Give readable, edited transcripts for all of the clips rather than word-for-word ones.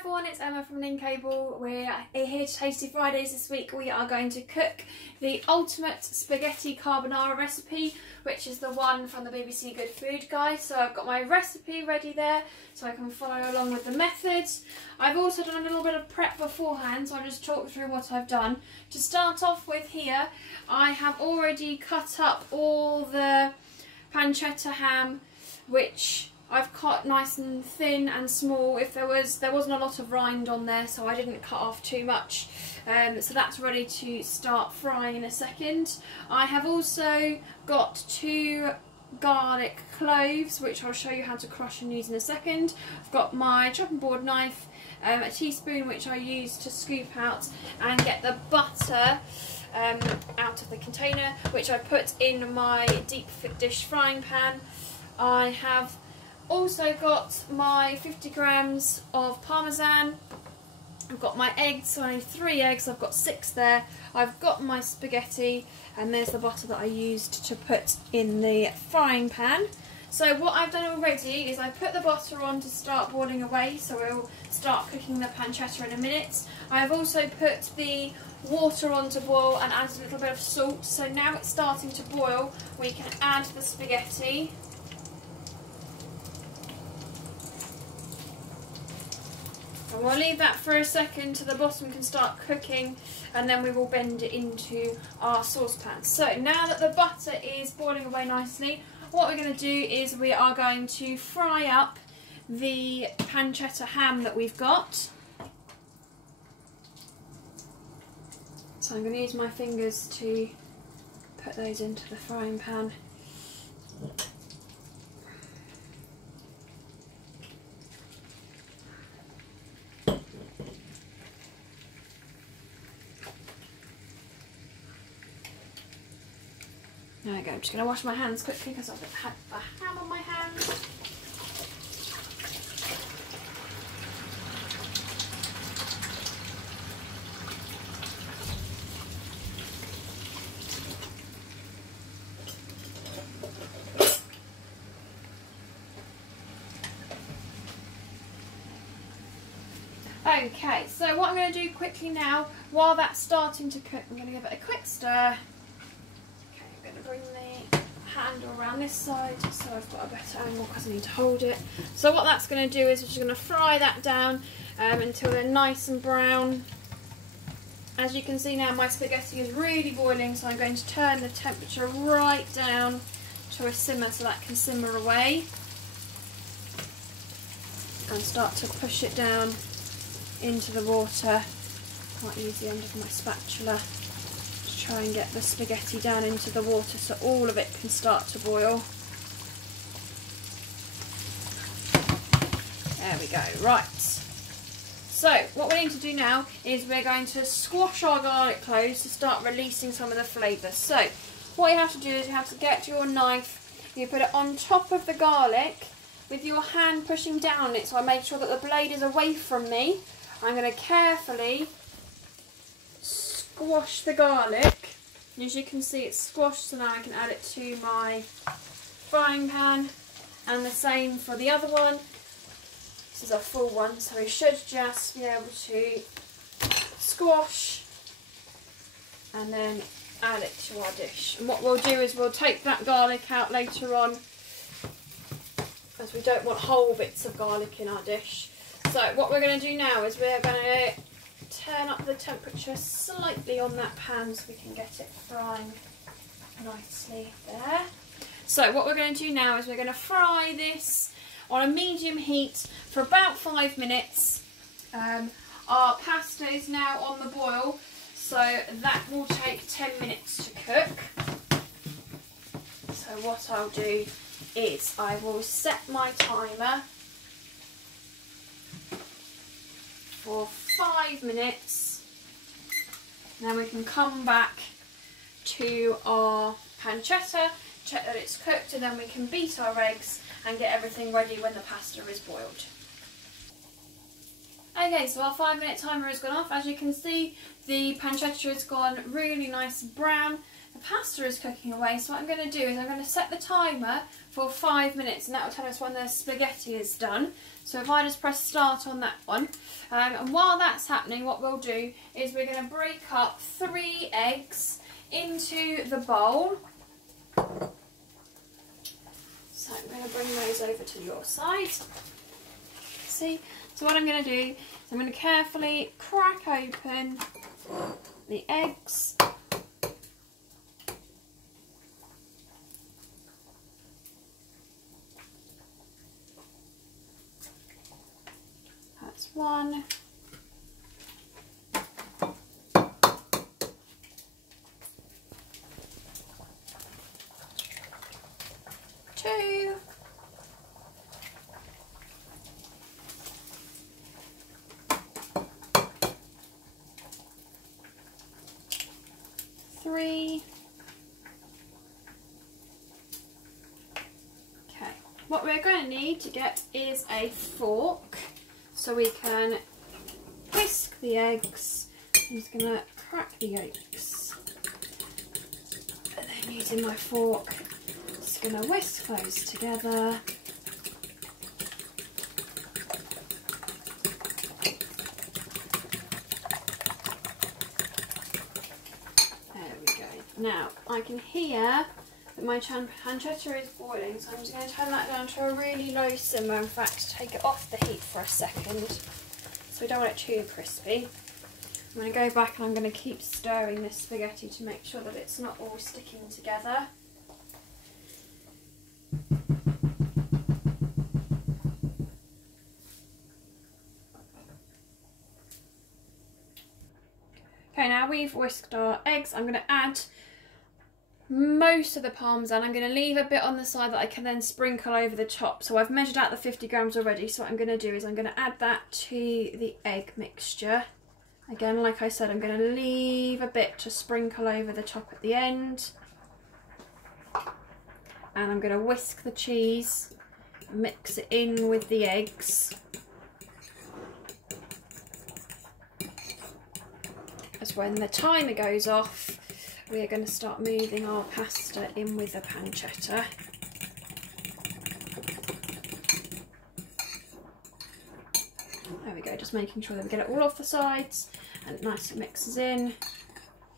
everyone, it's Emma from LinkAble. We're here to Tasty Fridays this week. We are going to cook the ultimate spaghetti carbonara recipe, which is the one from the BBC Good Food Guide. So I've got my recipe ready there so I can follow along with the methods. I've also done a little bit of prep beforehand, so I'll just talk through what I've done. To start off with here, I have already cut up all the pancetta ham, which I've cut nice and thin and small. If there wasn't a lot of rind on there, so I didn't cut off too much. So that's ready to start frying in a second. I have also got 2 garlic cloves, which I'll show you how to crush and use in a second. I've got my chopping board knife, a teaspoon which I use to scoop out and get the butter out of the container, which I put in my deep dish frying pan. I have also got my 50 grams of parmesan. I've got my eggs, so I need 3 eggs, I've got 6 there. I've got my spaghetti, and there's the butter that I used to put in the frying pan. So what I've done already is I put the butter on to start boiling away, so we'll start cooking the pancetta in a minute. I have also put the water on to boil and added a little bit of salt, so now it's starting to boil, we can add the spaghetti. And we'll leave that for a second so the bottom can start cooking, and then we will bend it into our saucepan. So now that the butter is boiling away nicely, what we're going to do is we are going to fry up the pancetta ham that we've got. So I'm going to use my fingers to put those into the frying pan. There we go, I'm just going to wash my hands quickly because I've had a ham on my hands. Okay, so what I'm going to do quickly now, while that's starting to cook, I'm going to give it a quick stir. Bring the handle around this side so I've got a better angle because I need to hold it. So what that's going to do is we're just going to fry that down until they're nice and brown. As you can see now, my spaghetti is really boiling, so I'm going to turn the temperature right down to a simmer so that can simmer away, and start to push it down into the water. Can't use the end of my spatula. Try and get the spaghetti down into the water so all of it can start to boil. There we go, right. So what we need to do now is we're going to squash our garlic cloves to start releasing some of the flavour. So what you have to do is you have to get your knife, you put it on top of the garlic with your hand pushing down on it, so I make sure that the blade is away from me. I'm going to carefully squash the garlic. As you can see, it's squashed, so now I can add it to my frying pan, and the same for the other one. This is a full one, so we should just be able to squash and then add it to our dish. And what we'll do is we'll take that garlic out later on, as we don't want whole bits of garlic in our dish. So what we're going to do now is we're going to turn up the temperature slightly on that pan so we can get it frying nicely there. So what we're going to do now is we're going to fry this on a medium heat for about 5 minutes. Our pasta is now on the boil, so that will take 10 minutes to cook. So what I'll do is I will set my timer for 5 minutes, then we can come back to our pancetta, check that it's cooked, and then we can beat our eggs and get everything ready when the pasta is boiled. Okay, so our 5-minute timer has gone off. As you can see, the pancetta has gone really nice and brown. The pasta is cooking away, so what I'm going to do is I'm going to set the timer for 5 minutes, and that will tell us when the spaghetti is done. So if I just press start on that one, and while that's happening, what we'll do is we're going to break up 3 eggs into the bowl. So I'm going to bring those over to your side. See? So what I'm going to do is I'm going to carefully crack open the eggs. That's 1. 2. 3. Okay, what we're going to need to get is a fork so we can whisk the eggs. I'm just going to crack the yolks, and then using my fork, just going to whisk those together. Now, I can hear that my pancetta is boiling, so I'm just going to turn that down to a really low simmer. In fact, take it off the heat for a second, so we don't want it too crispy. I'm going to go back and I'm going to keep stirring this spaghetti to make sure that it's not all sticking together. Okay, now we've whisked our eggs. I'm going to add most of the parmesan. I'm going to leave a bit on the side that I can then sprinkle over the top. So I've measured out the 50 grams already, so what I'm going to do is I'm going to add that to the egg mixture. Again, like I said, I'm going to leave a bit to sprinkle over the top at the end. And I'm going to whisk the cheese, mix it in with the eggs. As when the timer goes off, we are going to start moving our pasta in with the pancetta. There we go, just making sure that we get it all off the sides and it nicely mixes in.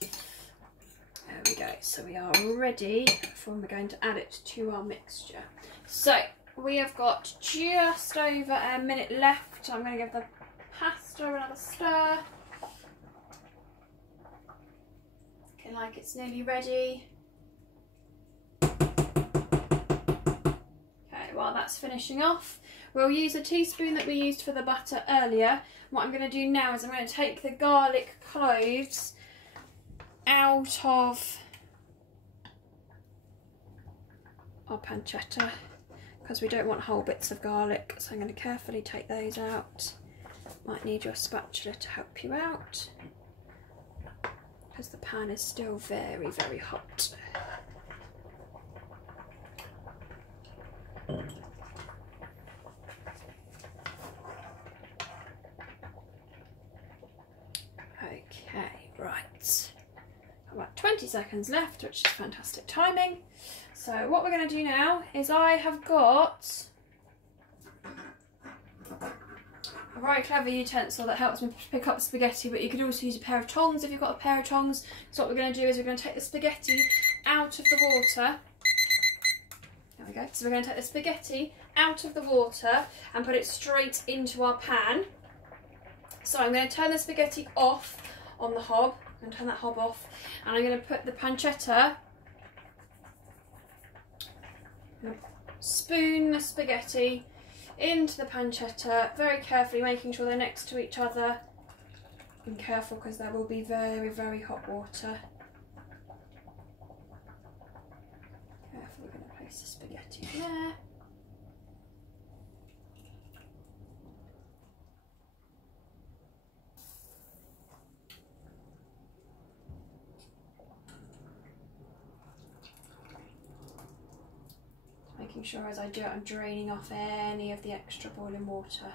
There we go, so we are ready for when we're going to add it to our mixture. So we have got just over a minute left. I'm going to give the pasta another stir. Like it's nearly ready. Okay, while that's finishing off, we'll use a teaspoon that we used for the butter earlier. What I'm going to do now is I'm going to take the garlic cloves out of our pancetta because we don't want whole bits of garlic, so I'm going to carefully take those out. Might need your spatula to help you out, because the pan is still very, very hot. Okay, right. About 20 seconds left, which is fantastic timing. So what we're going to do now is I have got a very clever utensil that helps me pick up spaghetti, but you could also use a pair of tongs if you've got a pair of tongs. So what we're going to do is we're going to take the spaghetti out of the water. There we go. So we're going to take the spaghetti out of the water and put it straight into our pan. So I'm going to turn the spaghetti off on the hob. I'm going to turn that hob off, and I'm going to put the pancetta, spoon the spaghetti into the pancetta very carefully, making sure they're next to each other. And careful, because there will be very, very hot water. Careful, we're going to place the spaghetti there. Making sure as I do it, I'm draining off any of the extra boiling water.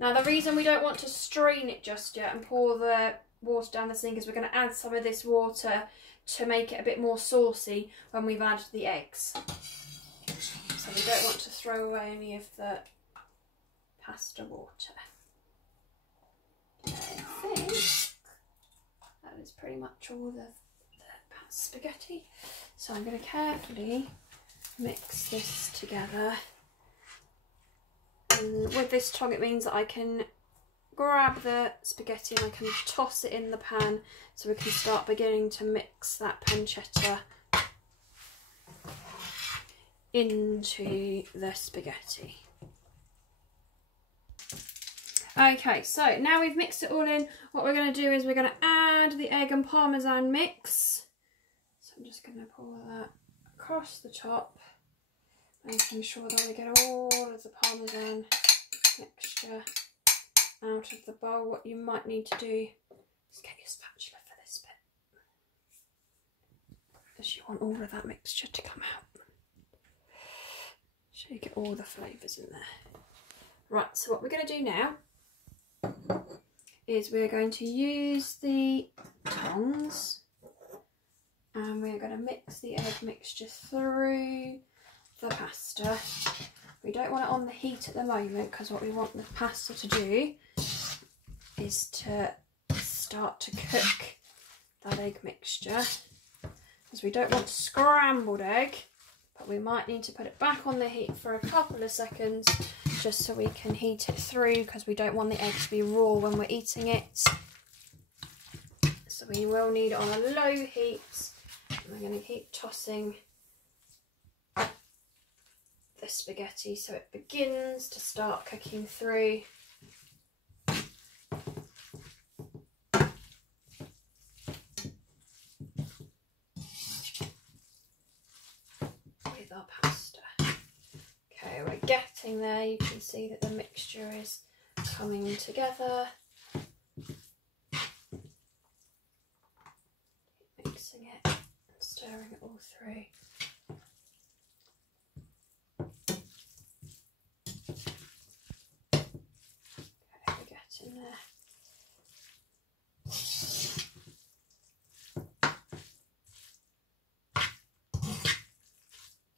Now the reason we don't want to strain it just yet and pour the water down the sink, as we're going to add some of this water to make it a bit more saucy when we've added the eggs. So we don't want to throw away any of the pasta water. Okay, I think that is pretty much all the spaghetti. So I'm going to carefully mix this together. And with this tongue it means that I can grab the spaghetti and I can toss it in the pan, so we can start beginning to mix that pancetta into the spaghetti. Okay, so now we've mixed it all in, what we're going to do is we're going to add the egg and parmesan mix. So I'm just going to pour that across the top, making sure that we get all of the parmesan mixture out of the bowl. What you might need to do is get your spatula for this bit, because you want all of that mixture to come out, so you get all the flavours in there. Right, so what we're going to do now is we're going to use the tongs and we're going to mix the egg mixture through the pasta. We don't want it on the heat at the moment, because what we want the pasta to do is to start to cook that egg mixture, because we don't want scrambled egg, but we might need to put it back on the heat for a couple of seconds just so we can heat it through, because we don't want the egg to be raw when we're eating it. So we will need it on a low heat. I'm going to keep tossing the spaghetti so it begins to start cooking through. With our pasta. Okay, we're getting there. You can see that the mixture is coming together. Keep mixing it and stirring it all through. In there.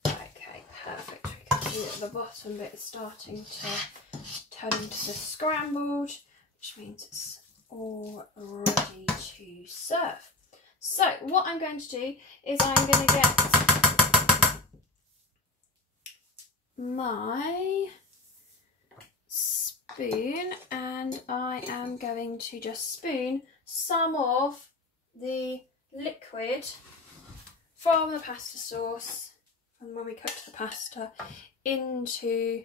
Okay, perfect. We can see that the bottom bit is starting to turn into the scrambled, which means it's all ready to serve. So what I'm going to do is I'm going to get my spoon and I am going to just spoon some of the liquid from the pasta sauce and when we cooked the pasta into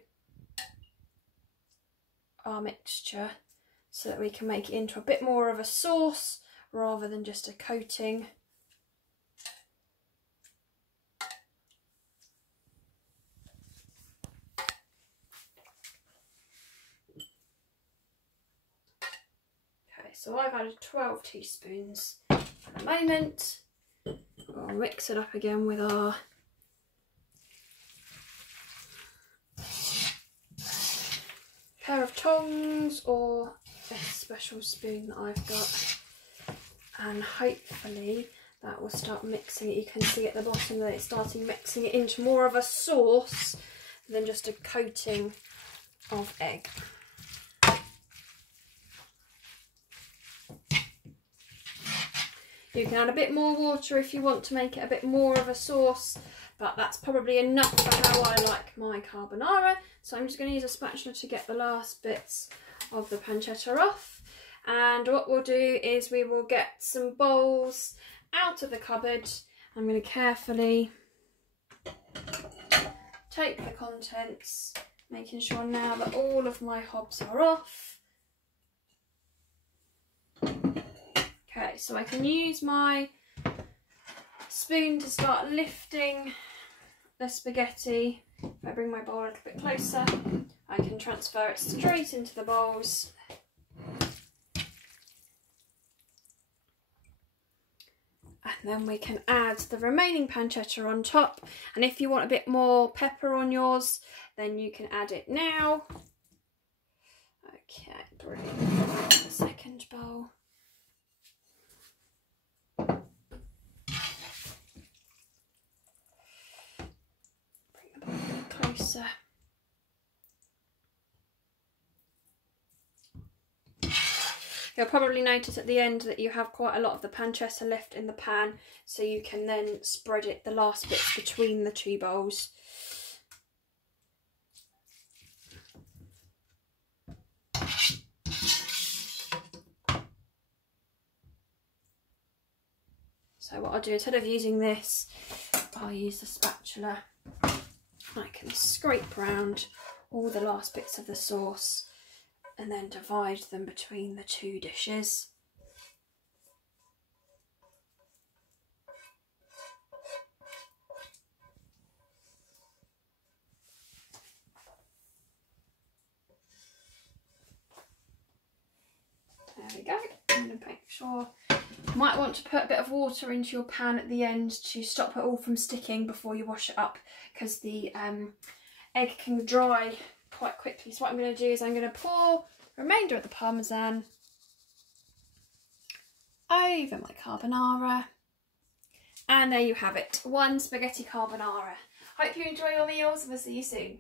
our mixture, so that we can make it into a bit more of a sauce rather than just a coating. So I've added 12 teaspoons at the moment. I'll mix it up again with our pair of tongs or a special spoon that I've got, and hopefully that will start mixing it. You can see at the bottom that it's starting mixing it into more of a sauce than just a coating of egg. You can add a bit more water if you want to make it a bit more of a sauce, but that's probably enough for how I like my carbonara. So I'm just going to use a spatula to get the last bits of the pancetta off. And what we'll do is we will get some bowls out of the cupboard. I'm going to carefully take the contents, making sure now that all of my hobs are off. Okay, so I can use my spoon to start lifting the spaghetti. If I bring my bowl a little bit closer, I can transfer it straight into the bowls. And then we can add the remaining pancetta on top. And if you want a bit more pepper on yours, then you can add it now. Okay, brilliant. The second bowl. nicer. You'll probably notice at the end that you have quite a lot of the pancetta left in the pan, so you can then spread it, the last bits, between the two bowls. So what I'll do, instead of using this, I'll use the spatula. I can scrape round all the last bits of the sauce and then divide them between the two dishes. There we go. I'm going to make sure. You might want to put a bit of water into your pan at the end to stop it all from sticking before you wash it up, because the egg can dry quite quickly. So what I'm going to do is I'm going to pour the remainder of the parmesan over my carbonara, and there you have it, one spaghetti carbonara. Hope you enjoy your meals and we'll see you soon.